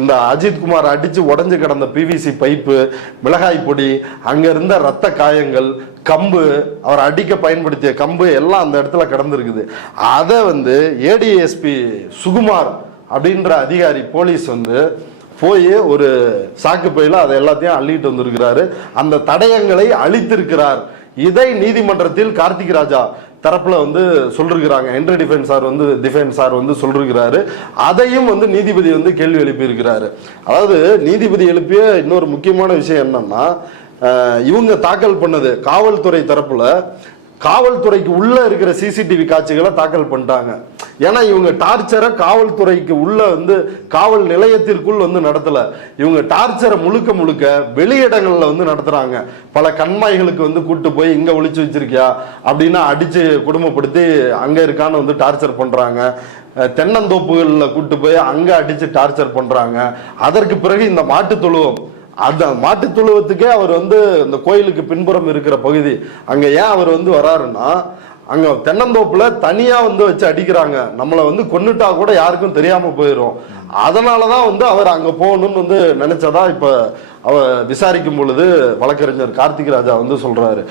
இந்த அஜித்குமார் அடிச்சு உடஞ்சு கிடந்த பிவிசி பைப்பு, மிளகாய் பொடி, அங்க இருந்த ரத்த காயங்கள், கம்பு, அவர் அடிக்க பயன்படுத்திய கம்பு எல்லாம் அந்த இடத்துல கிடந்திருக்குது. அதை ஏடிஎஸ்பி சுகுமார் அப்படின்ற அதிகாரி போலீஸ் போய் ஒரு சாக்கு பையில அதை எல்லாத்தையும் அள்ளிட்டு வந்திருக்கிறாரு. அந்த தடயங்களை அழித்திருக்கிறார். இதை நீதிமன்றத்தில் கார்த்திக் ராஜா தரப்புல சொல்லிருக்கிறாங்க. என்ட்ரி டிஃபென்ஸ் சார் சொல்லிருக்கிறாரு. அதையும் நீதிபதி கேள்வி எழுப்பி இருக்கிறாரு. அதாவது நீதிபதி எழுப்பிய இன்னொரு முக்கியமான விஷயம் என்னன்னா, இவங்க தாக்கல் பண்ணது காவல்துறை தரப்புல காவல்துறைக்கு உள்ள இருக்கிற சிசிடிவி காட்சிகளை தாக்கல் பண்ணிட்டாங்க. ஏன்னா இவங்க டார்ச்சரை காவல்துறைக்கு உள்ள காவல் நிலையத்திற்குள் நடத்தல. இவங்க டார்ச்சரை முழுக்க வெளியிடங்கள்ல நடத்துறாங்க. பல கண்மாய்களுக்கு கூட்டு போய் இங்க ஒளிச்சு வச்சிருக்கியா அப்படின்னா அடிச்சு குடும்பப்படுத்தி அங்க இருக்கான்னு டார்ச்சர் பண்றாங்க. தென்னந்தோப்புகள்ல கூட்டு போய் அங்க அடிச்சு டார்ச்சர் பண்றாங்க. அதற்கு பிறகு இந்த மாட்டு தொழுவம், அந்த மாட்டு தொழுவத்துக்கே அவர் இந்த கோயிலுக்கு பின்புறம் இருக்கிற பகுதி, அங்க ஏன் அவர் வராருன்னா, அங்க தென்னந்தோப்புல தனியா வச்சு அடிக்கிறாங்க. நம்மளை கொன்னுட்டா கூட யாருக்கும் தெரியாம போயிடும். அதனாலதான் அவர் அங்க போகணும்னு நினைச்சதா இப்ப அவ விசாரிக்கும் பொழுது வழக்கறிஞர் கார்த்திக் ராஜா சொல்றாரு.